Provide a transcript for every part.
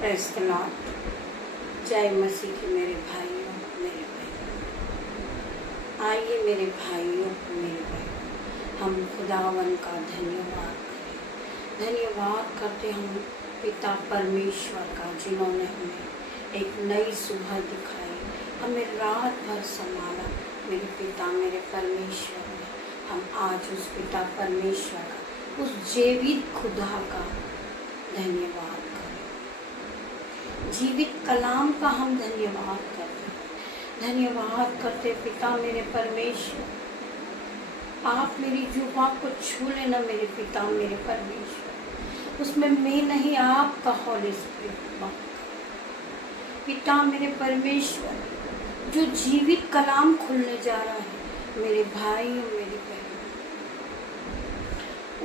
Praise the Lord. जय मसीह के मेरे भाइयों, मेरे बहनों। आइए मेरे भाइयों, मेरे बहनों, हम खुदावन का धन्यवाद करें। धन्यवाद करते हम पिता परमेश्वर का, जिन्होंने हमें एक नई सुबह दिखाई, हमें रात भर संभाला। मेरे पिता, मेरे परमेश्वर ने, हम आज उस पिता परमेश्वर का, उस जीवित खुदा का धन्यवाद करें। जीवित कलाम का हम धन्यवाद करते हैं। धन्यवाद करते पिता मेरे परमेश्वर, आप मेरी जुबा को छू लेना मेरे पिता मेरे परमेश्वर। उसमें मैं नहीं, आपका हॉली स्पिरिट बात करे। पिता मेरे परमेश्वर, जो जीवित कलाम खुलने जा रहा है मेरे भाई और मेरी बहन,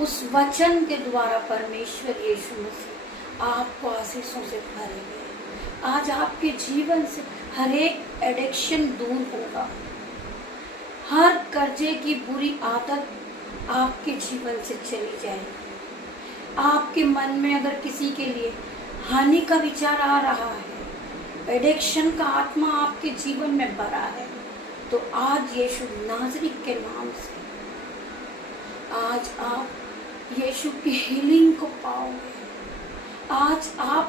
उस वचन के द्वारा परमेश्वर यीशु मसीह आपको आशीषों से भरेंगे। आज आपके जीवन से हर एक एडिक्शन दूर होगा। हर कर्जे की बुरी आदत आपके जीवन से चली जाएगी। आपके मन में अगर किसी के लिए हानि का विचार आ रहा है, एडिक्शन का आत्मा आपके जीवन में भरा है, तो आज यीशु नाज़री के नाम से आज आप यीशु की हीलिंग को पाओगे। आज आप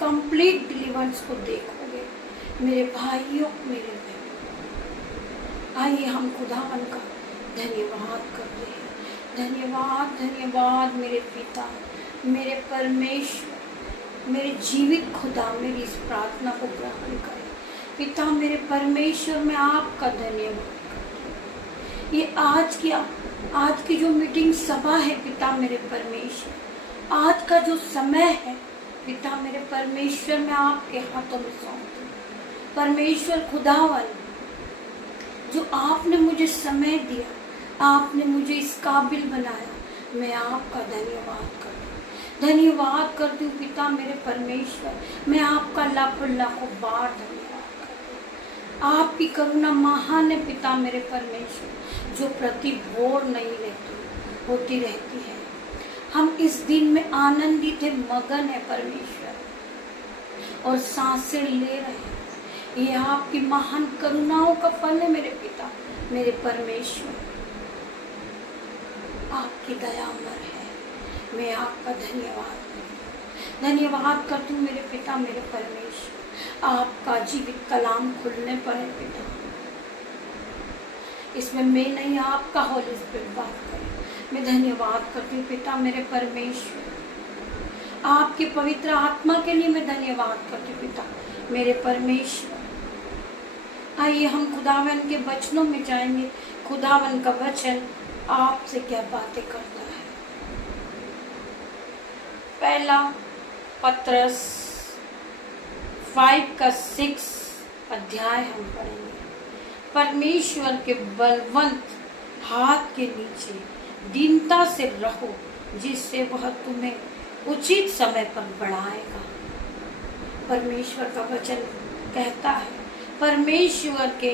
कंप्लीट डिलीवरेंस को देखोगे मेरे भाइयों, मेरे बहनों। आइए हम खुदावन का धन्यवाद करते हैं। धन्यवाद, धन्यवाद मेरे पिता, मेरे परमेश्वर, मेरे जीवित खुदा, मेरी इस प्रार्थना को ग्रहण करें। पिता मेरे परमेश्वर, मैं आपका धन्यवाद करती हूँ। ये आज की जो मीटिंग सभा है पिता मेरे परमेश्वर, आज का जो समय है पिता मेरे परमेश्वर, मैं आपके हाथों में सौंपती हूँ। परमेश्वर खुदावन, जो आपने मुझे समय दिया, आपने मुझे इस काबिल बनाया, मैं आपका धन्यवाद करती हूँ। धन्यवाद करती हूँ पिता मेरे परमेश्वर, मैं आपका लाखों लाखों बार धन्यवाद करती हूँ। आपकी करुणा महान है पिता मेरे परमेश्वर, जो प्रति भोर नहीं रहती, होती रहती है। हम इस दिन में आनंदित है, मगन है परमेश्वर, और सांसें ले रहे हैं। ये आपकी महान करुणाओं का फल है मेरे पिता मेरे परमेश्वर। आपकी दया अमर है। मैं आपका धन्यवाद करती हूँ। धन्यवाद करती हूँ मेरे पिता मेरे परमेश्वर। आपका जीवित कलाम खुलने पर है पिता। इसमें मैं नहीं, आपका हॉली स्पिरिट बात करे। मैं धन्यवाद करती हूँ पिता मेरे परमेश्वर। आपके पवित्र आत्मा के लिए मैं धन्यवाद करती हूँ पिता मेरे परमेश्वर। आइए हम खुदावन के वचनों में जाएंगे। खुदावन का वचन आपसे क्या बातें करता है। पहला पत्रस 5 का 6 अध्याय हम पढ़ेंगे। परमेश्वर के बलवंत हाथ के नीचे दीनता से रहो, जिससे वह तुम्हें उचित समय पर बढ़ाएगा। परमेश्वर का वचन कहता है, परमेश्वर के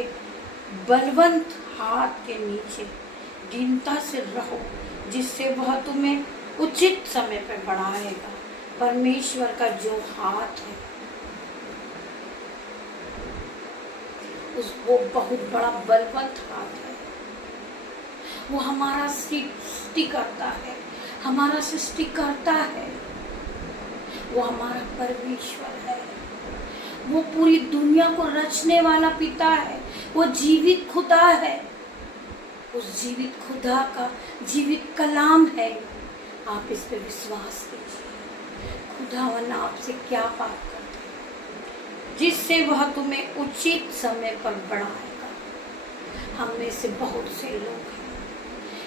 बलवंत हाथ के नीचे दीनता से रहो, जिससे वह तुम्हें उचित समय पर बढ़ाएगा। परमेश्वर का जो हाथ है, वो बहुत बड़ा बलवंत हाथ है। वो हमारा सृष्टि करता है, हमारा सृष्टि करता है। वो हमारा परमेश्वर है। वो पूरी दुनिया को रचने वाला पिता है। वो जीवित खुदा है। उस जीवित खुदा का जीवित कलाम है। आप इस पे विश्वास कीजिए। खुदावन आपसे क्या बात करते हैं, जिससे वह तुम्हें उचित समय पर बढ़ाएगा। हम में से बहुत से लोग हैं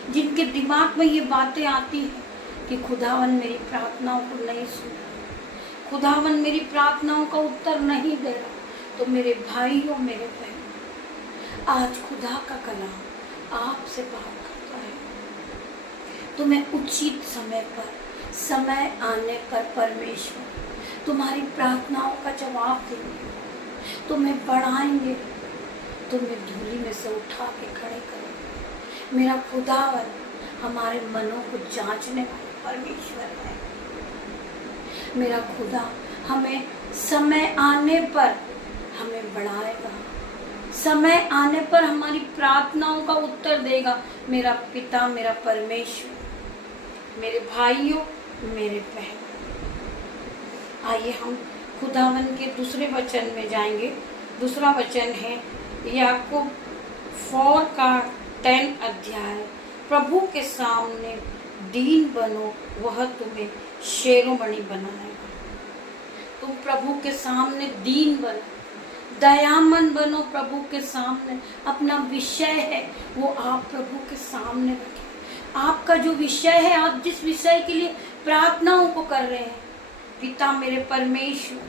जिनके दिमाग में ये बातें आती हैं कि खुदावन मेरी प्रार्थनाओं को नहीं सुन रहा, खुदावन मेरी प्रार्थनाओं का उत्तर नहीं दे रहा। तो मेरे भाइयों, मेरे बहनों, आज खुदा का कलाम आपसे बात करता है। तुम्हें उचित समय पर, समय आने पर परमेश्वर तुम्हारी प्रार्थनाओं का जवाब देंगे, तुम्हें बढ़ाएंगे, तुम्हें धूली में से उठा के खड़े करेंगे। मेरा खुदावन हमारे मनों को जांचने वाला परमेश्वर है। मेरा खुदा हमें समय आने पर हमें बढ़ाएगा, समय आने पर हमारी प्रार्थनाओं का उत्तर देगा। मेरा पिता, मेरा परमेश्वर, मेरे भाइयों, मेरे बहन। आइए हम खुदावन के दूसरे वचन में जाएंगे। दूसरा वचन है याकूब 4 का 10 अध्याय। प्रभु के सामने दीन बनो, वह तुम्हें शिरोमणि बनाएगा। तुम प्रभु के सामने दीन बनो, दयामन बनो। प्रभु के सामने अपना विषय है वो आप प्रभु के सामने रखें। आपका जो विषय है, आप जिस विषय के लिए प्रार्थनाओं को कर रहे हैं, पिता मेरे परमेश्वर,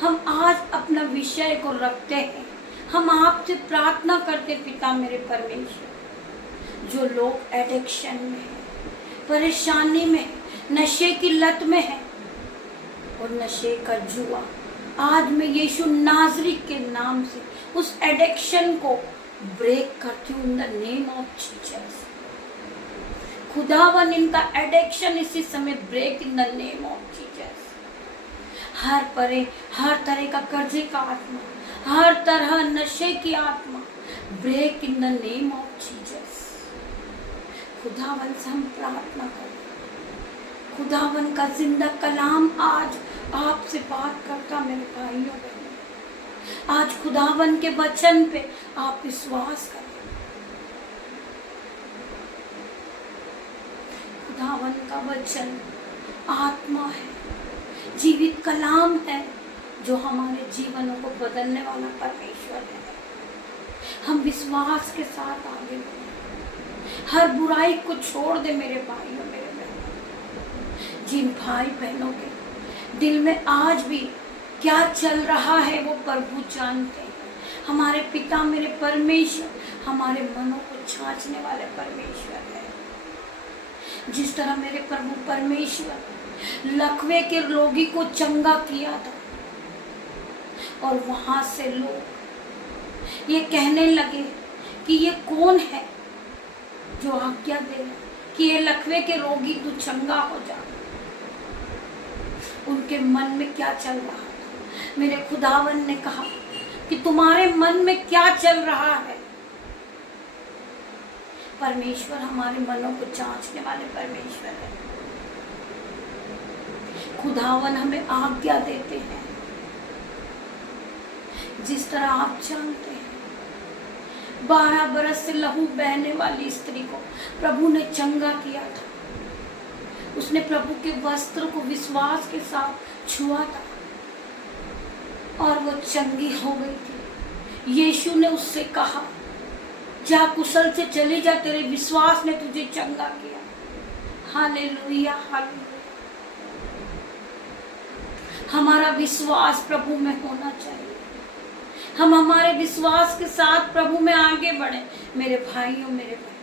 हम आज अपना विषय को रखते हैं। हम आपसे प्रार्थना करते, पिता मेरे परमेश्वर, जो लोग एडिक्शन में है, परेशानी में, नशे की लत में है और नशे का जुआ, आज मैं यीशु नाज़री के नाम से उस एडिक्शन को ब्रेक करती हूँ in the name of Jesus. खुदावन इनका एडिक्शन इसी समय break in the name of Jesus. हर तरह का कर्जे का आत्मा, हर तरह नशे की आत्मा break in the name of Jesus. खुदावन से हम प्रार्थना करें। खुदावन का जिंदा कलाम आज आपसे बात करता मेरे भाइयों बहनों। आज खुदावन के वचन पे आप विश्वास करें। खुदावन का वचन आत्मा है, जीवित कलाम है, जो हमारे जीवनों को बदलने वाला परमेश्वर है। हम विश्वास के साथ आगे बढ़ें। हर बुराई को छोड़ दे मेरे भाइयों, मेरे बहनों। जिन भाई बहनों के दिल में आज भी क्या चल रहा है वो प्रभु जानते हैं। हमारे पिता मेरे परमेश्वर हमारे मनों को छाछने वाले परमेश्वर है। जिस तरह मेरे प्रभु परमेश्वर लकवे के रोगी को चंगा किया था और वहां से लोग ये कहने लगे कि ये कौन है जो आज्ञा दे कि ये लकवे के रोगी तू चंगा हो जा। उनके मन में क्या चल रहा था? मेरे खुदावन ने कहा कि तुम्हारे मन में क्या चल रहा है। परमेश्वर हमारे मनों को जांचने वाले परमेश्वर है। खुदावन हमें आज्ञा देते हैं। जिस तरह आप जानते हैं 12 बरस से लहू बहने वाली स्त्री को प्रभु ने चंगा किया था। उसने प्रभु के वस्त्र को विश्वास के साथ छुआ था और वो चंगी हो गई थी। यीशु ने उससे कहा, जा कुशल से चली जा, तेरे विश्वास ने तुझे चंगा किया। Hallelujah, hallelujah. हमारा विश्वास प्रभु में होना चाहिए। हम हमारे विश्वास के साथ प्रभु में आगे बढ़े मेरे भाइयों, मेरे बहनों।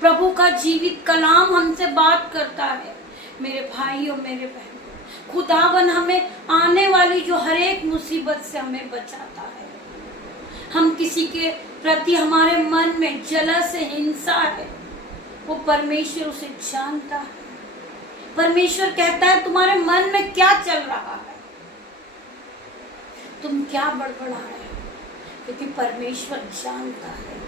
प्रभु का जीवित कलाम हमसे बात करता है मेरे भाइयों, मेरे बहनों। खुदावन हमें आने वाली जो हर एक मुसीबत से हमें बचाता है। हम किसी के प्रति हमारे मन में जलस है, हिंसा है, वो परमेश्वर उसे जानता है। परमेश्वर कहता है तुम्हारे मन में क्या चल रहा है, तुम क्या बड़बड़ा रहे हो, क्योंकि परमेश्वर जानता है।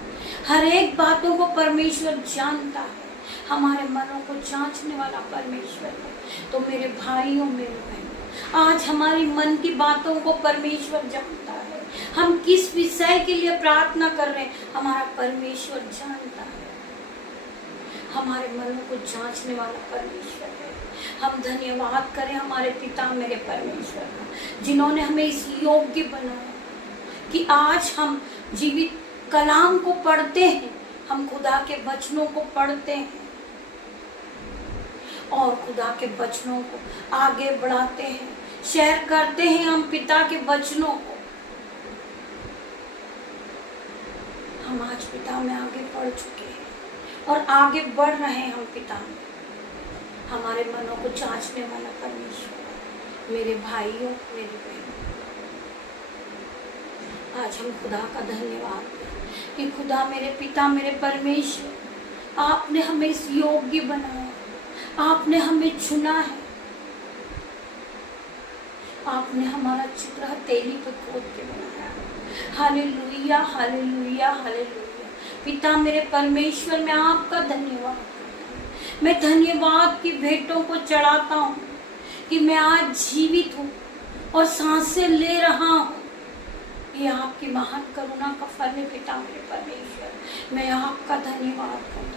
हर एक बातों को परमेश्वर जानता है। हमारे मनों को जांचने वाला परमेश्वर है। तो मेरे भाइयों, मेरे बहनों, आज हमारी मन की बातों को परमेश्वर जानता है। हम किस विषय के लिए प्रार्थना कर रहे हैं, हमारा परमेश्वर जानता है। हमारे मनों को जांचने वाला परमेश्वर है। हम धन्यवाद करें हमारे पिता मेरे परमेश्वर का, जिन्होंने हमें इस योग्य बनाया कि आज हम जीवित कलाम को पढ़ते हैं, हम खुदा के वचनों को पढ़ते हैं और खुदा के वचनों को आगे बढ़ाते हैं, शेयर करते हैं हम पिता के वचनों को। हम आज पिता में आगे बढ़ चुके हैं और आगे बढ़ रहे हैं हम पिता में। हमारे मनों को जांचने वाला परमेश्वर है मेरे भाइयों, मेरे बहनों। आज हम खुदा का धन्यवाद दें कि खुदा मेरे पिता मेरे परमेश्वर, आपने हमें इस योग्य बनाया, आपने हमें चुना है आपने हमारा चित्र हथेली पे खोद के बनाया। Hallelujah, hallelujah, hallelujah. पिता मेरे परमेश्वर, मैं आपका धन्यवाद करता हूँ। मैं धन्यवाद की भेंटों को चढ़ाता हूँ कि मैं आज जीवित हूँ और सांसें ले रहा हूँ। ये आपकी महान करुणा का फल है पिता मेरे परमेश्वर। मैं आपका धन्यवाद करता हूँ।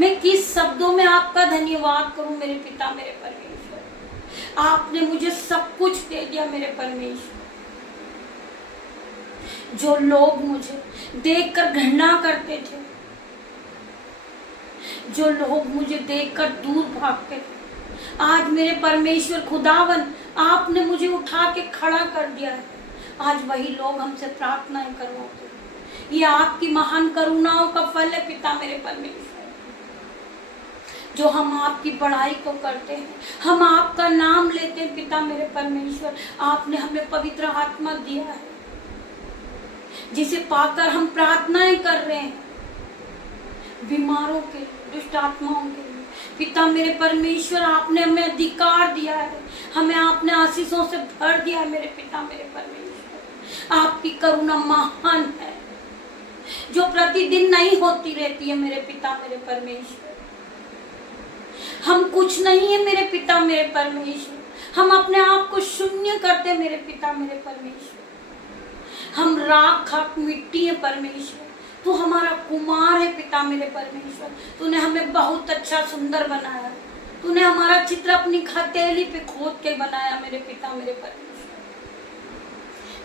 मैं किस शब्दों में आपका धन्यवाद करूं मेरे पिता मेरे परमेश्वर। आपने मुझे सब कुछ दे दिया मेरे परमेश्वर। जो लोग मुझे देखकर घृणा करते थे, जो लोग मुझे देखकर दूर भागते थे, आज मेरे परमेश्वर खुदावन आपने मुझे उठा के खड़ा कर दिया है। आज वही लोग हमसे प्रार्थनाएं करवाते हैं। ये आपकी महान करुणाओं का फल है पिता मेरे परमेश्वर। जो हम आपकी बड़ाई को करते हैं, हम आपका नाम लेते हैं पिता मेरे परमेश्वर। आपने हमें पवित्र आत्मा दिया है जिसे पाकर हम प्रार्थनाएं कर रहे हैं बीमारों के, दुष्ट आत्माओं के लिए। पिता मेरे परमेश्वर, आपने हमें अधिकार दिया है, हमें आपने आशीषों से भर दिया है मेरे पिता मेरे परमेश्वर। आपकी करुणा महान है जो प्रतिदिन नहीं होती रहती है मेरे पिता मेरे परमेश्वर। हम कुछ नहीं है मेरे पिता मेरे परमेश्वर। हम अपने आप को शून्य करते मेरे पिता मेरे परमेश्वर। हम राख खाक मिट्टी है परमेश्वर। तू हमारा कुमार है पिता मेरे परमेश्वर। तूने हमें बहुत अच्छा सुंदर बनाया। तूने हमारा चित्र अपनी हथेली पे खोद के बनाया मेरे पिता मेरे परमेश्वर।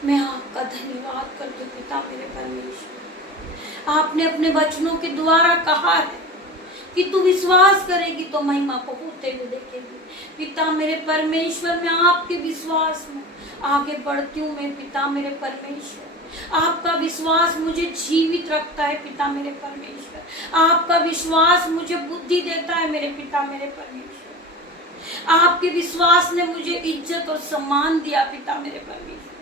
मैं आपका धन्यवाद करती हूँ पिता मेरे परमेश्वर। आपने अपने वचनों के द्वारा कहा है कि तू विश्वास करेगी तो महिमा को होते हुए देखेगी। पिता मेरे परमेश्वर, मैं आपके विश्वास में आगे बढ़ती हूँ मेरे पिता मेरे परमेश्वर। आपका विश्वास मुझे जीवित रखता है पिता मेरे परमेश्वर। आपका विश्वास मुझे बुद्धि देता है मेरे पिता मेरे परमेश्वर। आपके विश्वास ने मुझे इज्जत और सम्मान दिया पिता मेरे परमेश्वर।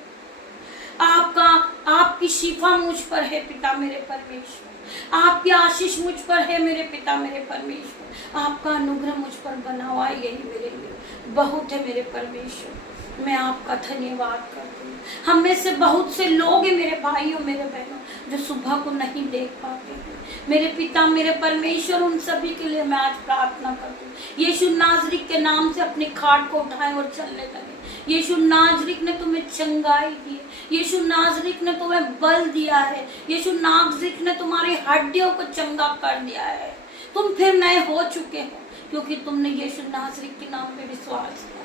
आपकी शिफा मुझ पर है पिता मेरे परमेश्वर। आपकी आशीष मुझ पर है मेरे पिता मेरे परमेश्वर। आपका अनुग्रह मुझ पर बना हुआ है, यही मेरे लिए बहुत है मेरे परमेश्वर। मैं आपका धन्यवाद करती हूँ। हम में से बहुत से लोग हैं मेरे भाइयों मेरे बहनों जो सुबह को नहीं देख पाते हैं मेरे पिता मेरे परमेश्वर। उन सभी के लिए मैं आज प्रार्थना करती हूँ। यीशु नाज़रीत के नाम से अपनी खाट को उठाएं और चलने लगे। यीशु नाज़रीत ने तुम्हें चंगाई दी है। यीशु नाज़रीत ने तुम्हें बल दिया है। यीशु नाज़रीत ने तुम्हारी हड्डियों को चंगा कर दिया है। तुम फिर नए हो चुके हो क्योंकि तुमने यीशु नाज़रीत के नाम पे विश्वास किया।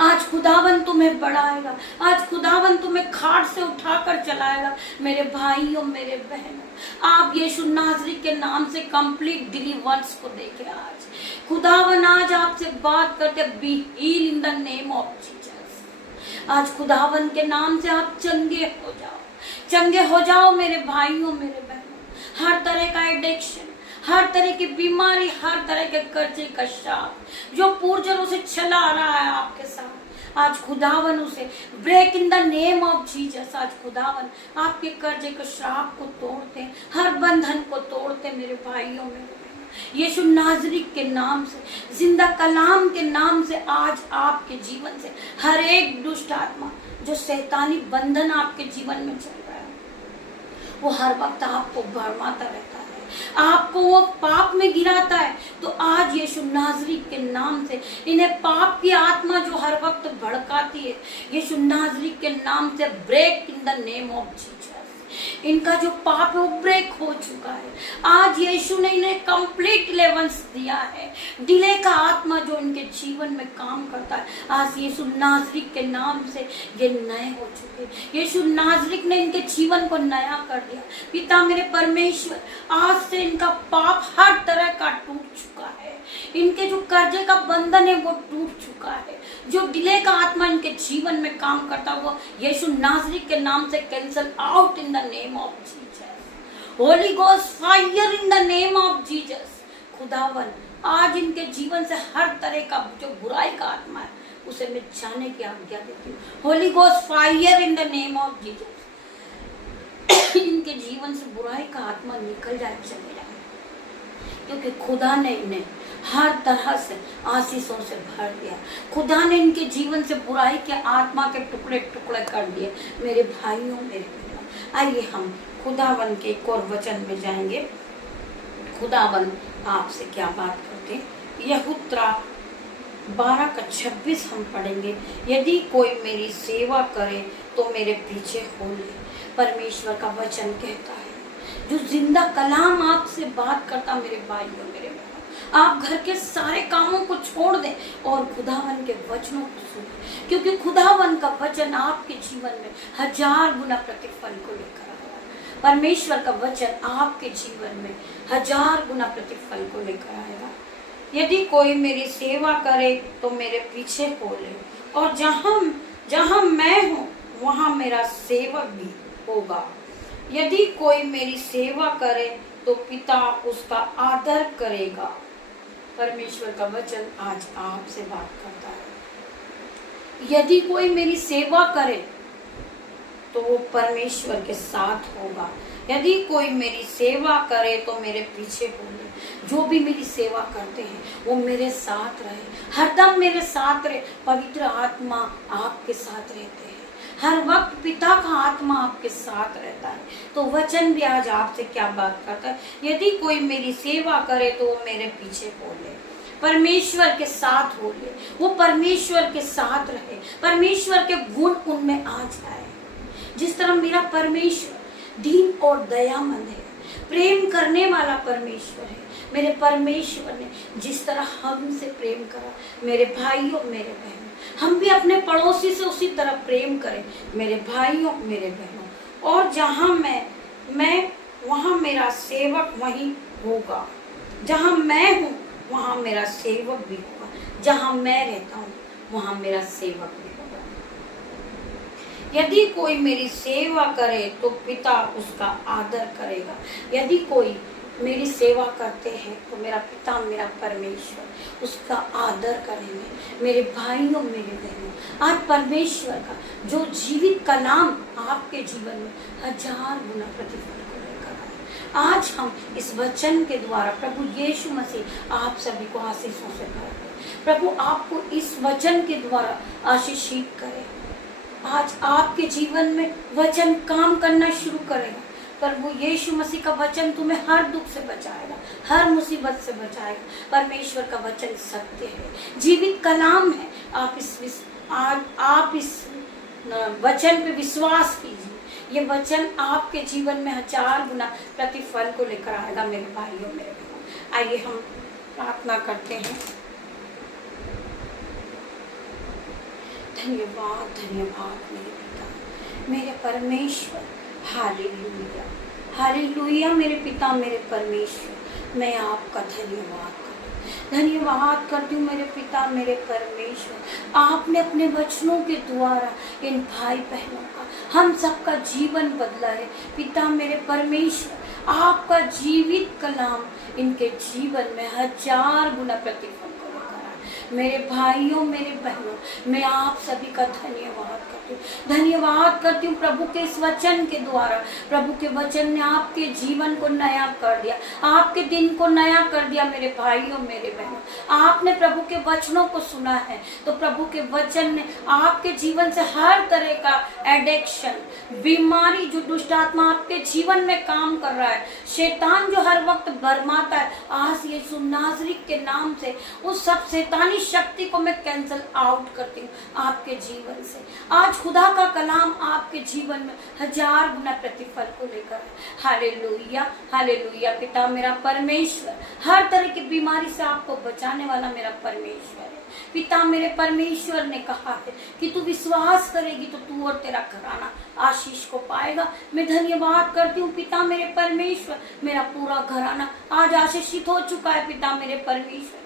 आज खुदावन तुम्हें बढ़ाएगा। आज खुदावन तुम्हें खाट से उठाकर चलाएगा मेरे भाइयों मेरे बहनों। आप यीशु नाज़रीत के नाम से कंप्लीट डिलीवरेंस को देखें। आज खुदावन आज आपसे बात करते, be heal in the name of Jesus. आज खुदावन के नाम से आप चंगे हो जाओ, चंगे हो जाओ मेरे भाइयों मेरे बहनों। हर तरह का एडिक्शन, हर तरह की बीमारी, हर तरह के कर्जे का श्राप जो पूर्वजों से चला आ रहा है आपके साथ, आज खुदावन उसे break in the name of Jesus. आज खुदावन आपके कर्जे के श्राप को तोड़ते, हर बंधन को तोड़ते मेरे भाइयों मेरे बहनों। यीशु नाज़रीत के नाम से, जिंदा कलाम के नाम से आज आपके जीवन से हर एक दुष्ट आत्मा जो शैतानी बंधन आपके जीवन में चल रहा है वो हर वक्त आपको भरमाता रहता है, आपको वो पाप में गिराता है। तो आज यीशु नाज़रीत के नाम से इन्हें पाप की आत्मा जो हर वक्त भड़काती है, यीशु नाज़रीत के नाम से break in the name of Jesus. इनका जो पाप है वो ब्रेक हो चुका है। आज यीशु ने इन्हें कंप्लीट डिलीवरेंस दिया है। डिले का आत्मा जो इनके जीवन में काम करता है, आज यीशु नाज़रीत के नाम से ये नए हो चुके। यीशु नाज़रीत ने इनके जीवन को नया कर दिया। पिता मेरे परमेश्वर, आज से इनका पाप हर तरह का टूट चुका है। इनके जो कर्जे का बंधन है वो टूट चुका है। जो डिले का आत्मा इनके जीवन में काम करता है वो यीशु नाज़रीत के नाम से cancel out in the name of Jesus. Holi ghost fire in the name of Jesus. खुदावन आज इनके जीवन से हर तरह का जो बुराई का आत्मा है उसे मैं जाने की आज्ञा देती हूँ। Holi ghost fire in the name of Jesus. इनके जीवन से बुराई का आत्मा निकल जाए, चले जाए, क्योंकि खुदा ने इन्हें हर तरह से आशीषों से भर दिया। खुदा ने इनके जीवन से बुराई के आत्मा के टुकड़े टुकड़े कर दिए। मेरे भाइयों मेरे बहनों, आइए हम खुदावन के एक और वचन में जाएंगे। खुदावन आपसे क्या बात करते हैं। यहूत्रा 12:26 हम पढ़ेंगे। यदि कोई मेरी सेवा करे तो मेरे पीछे हो ले। परमेश्वर का वचन कहता है, जो जिंदा कलाम आपसे बात करता मेरे भाइयों मेरे बहनों, आप घर के सारे कामों को छोड़ दें और खुदावन के वचनों को सुनें, क्योंकि खुदावन का वचन आपके जीवन में 1000 गुना प्रतिफल को लेकर आएगा। परमेश्वर का वचन आपके जीवन में 1000 गुना प्रतिफल को लेकर आएगा। यदि कोई मेरी सेवा करे तो मेरे पीछे हो ले, और जहां मैं हूँ वहां मेरा सेवक भी होगा। यदि कोई मेरी सेवा करे तो पिता उसका आदर करेगा। परमेश्वर का वचन आज आपसे बात करता है। यदि कोई मेरी सेवा करे तो वो परमेश्वर के साथ होगा। यदि कोई मेरी सेवा करे तो मेरे पीछे हो ले। जो भी मेरी सेवा करते हैं वो मेरे साथ रहे, हरदम मेरे साथ रहे। पवित्र आत्मा आपके साथ रहते हैं, हर वक्त पिता का आत्मा आपके साथ रहता है। तो वचन भी आज आपसे क्या बात करता है। यदि कोई मेरी सेवा करे तो वो मेरे पीछे हो ले, परमेश्वर के साथ हो ले, वो परमेश्वर के साथ रहे, परमेश्वर के गुण उनमें आ जाए। जिस तरह मेरा परमेश्वर दीन और दयामंद है, प्रेम करने वाला परमेश्वर है। मेरे परमेश्वर ने जिस तरह हमसे प्रेम करा, मेरे भाइयों मेरे बहनों, हम भी अपने पड़ोसी से उसी तरह प्रेम करें मेरे भाइयों मेरे बहनों। और जहां मैं वहां मेरा सेवक वहीं होगा। जहां मैं हूँ वहां मेरा सेवक भी होगा। जहां मैं रहता हूँ वहां मेरा सेवक भी होगा। यदि कोई मेरी सेवा करे तो पिता उसका आदर करेगा। यदि कोई मेरी सेवा करते हैं तो मेरा पिता मेरा परमेश्वर उसका आदर करेंगे। मेरे भाइयों मेरे बहनों, आज परमेश्वर का जो जीवित कलाम आपके जीवन में 1000 गुना प्रतिफल को लेकर आए। आज हम इस वचन के द्वारा प्रभु यीशु मसीह आप सभी को आशीषों से भर दे। प्रभु आपको इस वचन के द्वारा आशीषित करे। आज आपके जीवन में वचन काम करना शुरू करेगा। प्रभु यीशु मसीह का वचन तुम्हें हर दुख से बचाएगा, हर मुसीबत से बचाएगा। परमेश्वर का वचन सत्य है, जीवित कलाम है। आप इस वचन पे विश्वास कीजिए। ये वचन आपके जीवन में 1000 गुना प्रतिफल को लेकर आएगा। मेरे भाइयों मेरे बहनों, आइए हम प्रार्थना करते हैं। धन्यवाद धन्यवाद मेरे पिता मेरे परमेश्वर। हालेलुया हालेलुया मेरे पिता मेरे परमेश्वर, मैं आपका धन्यवाद करती हूँ मेरे पिता मेरे परमेश्वर। आपने अपने वचनों के द्वारा इन भाई बहनों का, हम सबका जीवन बदला है। पिता मेरे परमेश्वर, आपका जीवित कलाम इनके जीवन में 1000 गुना प्रतिफल को लेकर आए। मेरे भाइयों मेरे बहनों, मैं आप सभी का धन्यवाद करती हूँ प्रभु के इस वचन के द्वारा। प्रभु के वचन ने आपके जीवन को नया कर दिया, आपके दिन को नया कर दिया। मेरे भाइयों मेरे बहनों, आपने प्रभु के वचनों को सुना है तो प्रभु के वचन ने आपके जीवन से हर तरह का एडिक्शन, बीमारी, जो दुष्ट आत्मा आपके जीवन में काम कर रहा है, शैतान जो हर वक्त भरमाता है, आज यीशु नासरी के नाम से उस सब शैतानी शक्ति को मैं कैंसल आउट करती हूँ आपके जीवन से। आज खुदा का कलाम आपके जीवन में 1000 गुना प्रतिफल को लेकर। Hallelujah hallelujah. पिता मेरा परमेश्वर, हर तरह की बीमारी से आपको बचाने वाला मेरा परमेश्वर है। पिता मेरे परमेश्वर ने कहा है कि तू विश्वास करेगी तो तू और तेरा घराना आशीष को पाएगा। मैं धन्यवाद करती हूँ पिता मेरे परमेश्वर, मेरा पूरा घराना आज आशीषित हो चुका है। पिता मेरे परमेश्वर,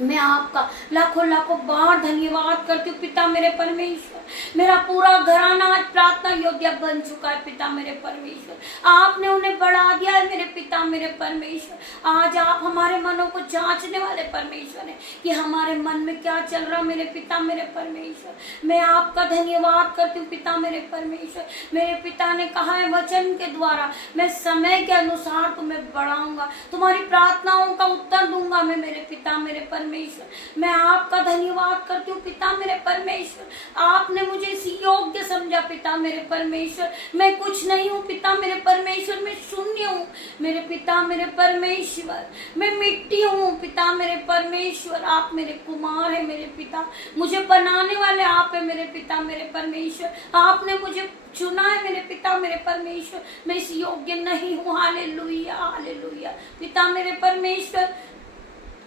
मैं आपका लाखों लाखों बार धन्यवाद करती हूँ पिता मेरे परमेश्वर। मेरा पूरा घराना आज प्रार्थना योग्य बन चुका है पिता मेरे परमेश्वर। आपने उन्हें बढ़ा दिया है मेरे पिता मेरे परमेश्वर। आज आप हमारे मनों को जांचने वाले परमेश्वर हैं कि हमारे मन में क्या चल रहा मेरे पिता मेरे परमेश्वर। मैं आपका धन्यवाद करती हूँ पिता मेरे परमेश्वर। मेरे पिता ने कहा है वचन के द्वारा, मैं समय के अनुसार तुम्हें बढ़ाऊंगा, तुम्हारी प्रार्थनाओं का उत्तर दूंगा मैं मेरे पिता मेरे परमेश्वर। मैं आपका धन्यवाद करती हूँ पिता मेरे परमेश्वर। आपने मुझे इस योग्य समझा पिता मेरे परमेश्वर। मैं कुछ नहीं हूँ पिता मेरे परमेश्वर, मैं शून्य हूँ मेरे पिता मेरे परमेश्वर। मैं मिट्टी हूँ पिता मेरे परमेश्वर। आप मेरे कुमार है मेरे पिता, मुझे बनाने वाले आप है मेरे पिता मेरे परमेश्वर। आपने मुझे चुना है मेरे पिता मेरे परमेश्वर। मैं इस योग्य नहीं हूँ। हालेलुया हालेलुया पिता मेरे परमेश्वर।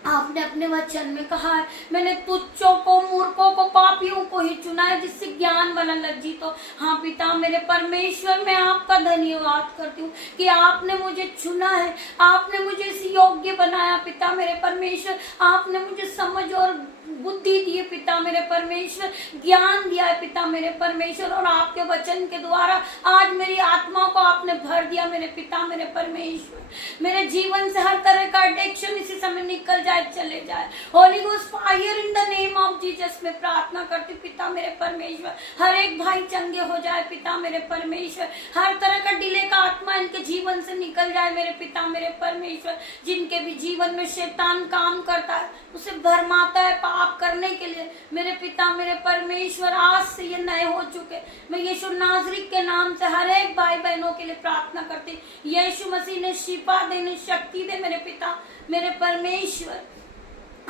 आपने अपने वचन में कहा है, मैंने तुच्छों को, मूर्खों को, पापियों को ही चुना है जिससे ज्ञान वाला लज्जित हो। हाँ पिता मेरे परमेश्वर, मैं आपका धन्यवाद करती हूँ कि आपने मुझे चुना है, आपने मुझे इस योग्य बनाया पिता मेरे परमेश्वर। आपने मुझे समझ और बुद्धि दी है पिता मेरे परमेश्वर, ज्ञान दिया है पिता मेरे परमेश्वर। और आपके वचन के द्वारा आज मेरी आत्मा को आपने भर दिया मेरे पिता मेरे परमेश्वर। मेरे जीवन से हर तरह का एडिक्शन इसी समय निकल जाए, चले जाए। Holi ghost fire in the name of Jesus में प्रार्थना करती पिता मेरे परमेश्वर। हर एक भाई चंगे हो जाए पिता मेरे परमेश्वर। हर तरह का डिले का आत्मा इनके जीवन से निकल जाए मेरे पिता मेरे परमेश्वर। जिनके भी जीवन में शैतान काम करता है, उसे भरमाता है पाप करने के लिए, मेरे पिता मेरे परमेश्वर आज से ये नए हो चुके। मैं यीशु नाज़री के नाम से हर एक भाई बहनों के लिए प्रार्थना करती, यीशु मसीह ने शिफा देने शक्ति दे मेरे पिता मेरे परमेश्वर।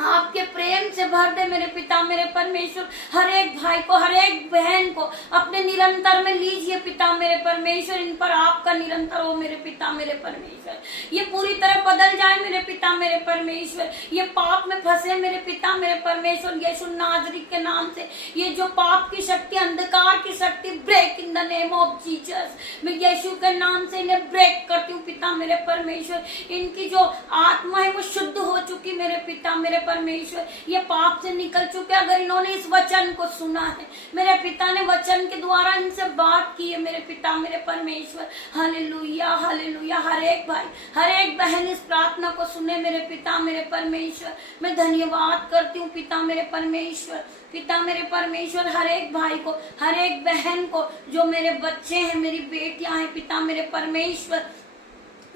आपके प्रेम से भर दे मेरे पिता मेरे परमेश्वर। हर एक भाई को, हर एक बहन को अपने निरंतर में लीजिए पिता मेरे परमेश्वर। इन पर आपका निरंतर हो मेरे पिता मेरे परमेश्वर। ये पूरी तरह बदल जाए मेरे पिता मेरे परमेश्वर। ये पाप में फंसे मेरे पिता मेरे परमेश्वर। यीशु नाज़री के नाम से ये जो पाप की शक्ति, अंधकार की शक्ति, break in the name of Jesus. मैं यीशु के नाम से इन्हें ब्रेक करती हूँ पिता मेरे परमेश्वर। इनकी जो आत्मा है वो शुद्ध हो चुकी मेरे पिता मेरे परमेश्वर। ये पाप से निकल चुके अगर इन्होंने इस वचन को सुना है। मेरे पिता ने वचन के द्वारा इनसे बात की है मेरे पिता मेरे परमेश्वर। Hallelujah hallelujah. हर एक भाई, हर एक बहन इस प्रार्थना को सुने मेरे पिता मेरे परमेश्वर। मैं धन्यवाद करती हूँ पिता मेरे परमेश्वर। पिता मेरे परमेश्वर, हर एक भाई को, हर एक बहन को, जो मेरे बच्चे हैं, मेरी बेटियां हैं पिता मेरे परमेश्वर,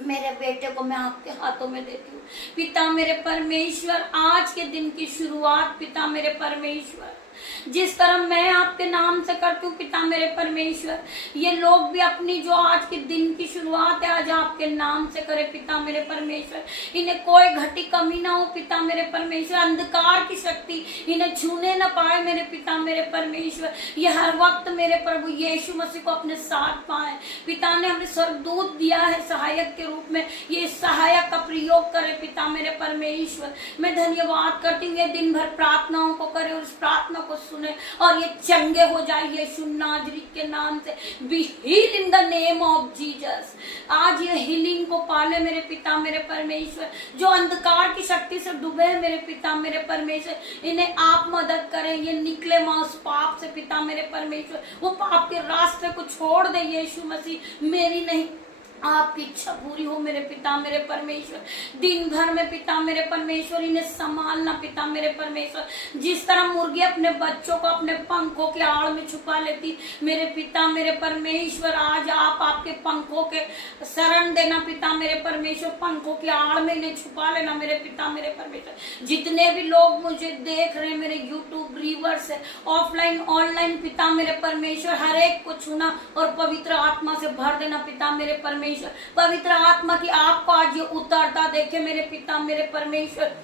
मेरे बेटे को मैं आपके हाथों में देती हूँ पिता मेरे परमेश्वर। आज के दिन की शुरुआत पिता मेरे परमेश्वर जिस तरह मैं आपके नाम से करती हूँ पिता मेरे परमेश्वर, ये लोग भी अपनी जो आज के दिन की शुरुआत है आज आपके नाम से करे पिता मेरे परमेश्वर। इन्हें कोई घटी कमी ना हो पिता मेरे परमेश्वर। अंधकार की शक्ति इन्हें छूने न पाए मेरे पिता मेरे परमेश्वर। ये हर वक्त मेरे प्रभु यीशु मसीह को अपने साथ पाए। पिता ने हमें स्वर्गदूत दिया है सहायक के रूप में, ये सहायक का प्रयोग करे पिता मेरे परमेश्वर। मैं धन्यवाद करती हूँ, ये दिन भर प्रार्थनाओं को करे और इस प्रार्थना को सुने और ये चंगे हो जाए यीशु नाज़री के नाम से। Be heal in the name of Jesus. आज ये हीलिंग को पाले मेरे पिता मेरे परमेश्वर। जो अंधकार की शक्ति से डूबे हैं मेरे पिता मेरे परमेश्वर, इन्हें आप मदद करें, ये निकले मां उस पाप से पिता मेरे परमेश्वर। वो पाप के रास्ते को छोड़ दे यीशु मसीह। मेरी नहीं, आपकी इच्छा पूरी हो मेरे पिता मेरे परमेश्वर। दिन भर में पिता मेरे परमेश्वर इन्हें संभालना पिता मेरे परमेश्वर। जिस तरह मुर्गी अपने बच्चों को अपने पंखों के आड़ में छुपा लेती मेरे पिता मेरे परमेश्वर, आज आप आपके पंखों के शरण देना पिता मेरे परमेश्वर। पंखों की आड़ में इन्हें छुपा लेना मेरे पिता मेरे परमेश्वर। जितने भी लोग मुझे देख रहे हैं मेरे यूट्यूब व्यूअर्स है, ऑफलाइन ऑनलाइन पिता मेरे परमेश्वर, हर एक को छूना और पवित्र आत्मा से भर देना पिता मेरे परमेश्वर। पवित्र आत्मा की आग को आज ये उतरता देखे मेरे पिता मेरे परमेश्वर।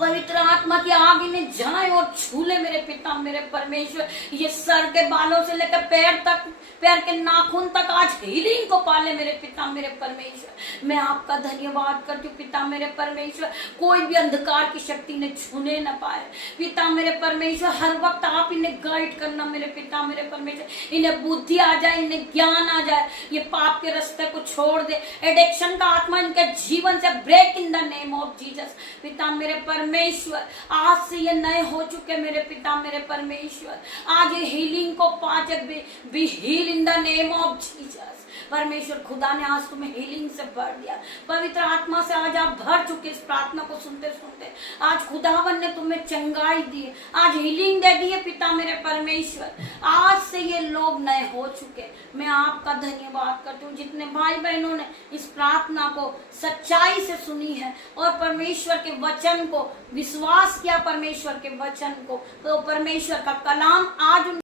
पवित्र आत्मा की आग इन्हें जाए और छूले मेरे पिता मेरे परमेश्वर। ये सर के बालों से लेकर पैर तक, पैर के नाखून तक आज हीलिंग को पाले मेरे पिता मेरे परमेश्वर। मैं आपका धन्यवाद करती हूँ पिता मेरे परमेश्वर। कोई भी अंधकार की शक्ति इन्हें छूने न पाए पिता मेरे परमेश्वर। हर वक्त आप इन्हें गाइड करना मेरे पिता मेरे परमेश्वर। इन्हें बुद्धि आ जाए, इन्हें ज्ञान आ जाए, ये पाप के रास्ते को छोड़ दे। एडिक्शन का आत्मा इनके जीवन से break in the name of Jesus पिता मेरे परमेश्वर आज से ये नए हो चुके मेरे पिता मेरे परमेश्वर। आज ये हीलिंग को पाचक be heal in the name of Jesus. परमेश्वर खुदा ने आज तुम्हें हीलिंग से भर दिया, पवित्र आत्मा से आज आप भर चुके इस प्रार्थना को सुनते सुनते। आज खुदावन ने तुम्हें चंगाई दी, आज हीलिंग दे दी है पिता मेरे परमेश्वर। आज से ये लोग नए हो चुके। मैं आपका धन्यवाद करती हूँ जितने भाई बहनों ने इस प्रार्थना को सच्चाई से सुनी है और परमेश्वर के वचन को विश्वास किया, परमेश्वर के वचन को, तो परमेश्वर का कलाम आज